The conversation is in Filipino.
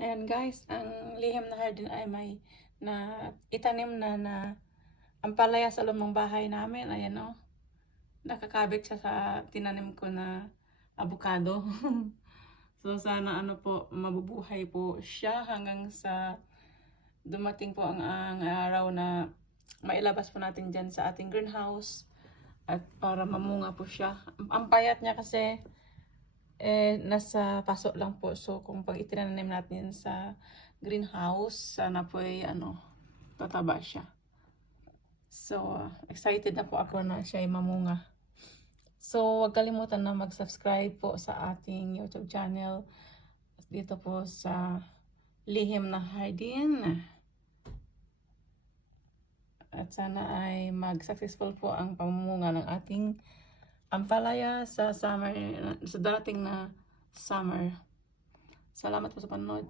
Ayan guys, ang lihim na hardin ay may na itanim na ampalaya sa loob ng bahay namin. Ayan o. Nakakabit siya sa tinanim ko na avocado. So sana ano po, mabubuhay po siya hanggang sa dumating po ang araw na mailabas po natin dyan sa ating greenhouse. At para mamunga po siya. Ang payat niya kasi nasa paso lang po. So kung pag itinanim natin sa greenhouse, sana po ay tataba siya. So excited na po ako na siya ay mamunga. So huwag kalimutan na mag-subscribe po sa ating YouTube channel dito po sa Lihim na Hardin. At sana ay mag-successful po ang pamumunga ng ating ampalaya sa summer, sa darating na summer. Salamat po sa panonood.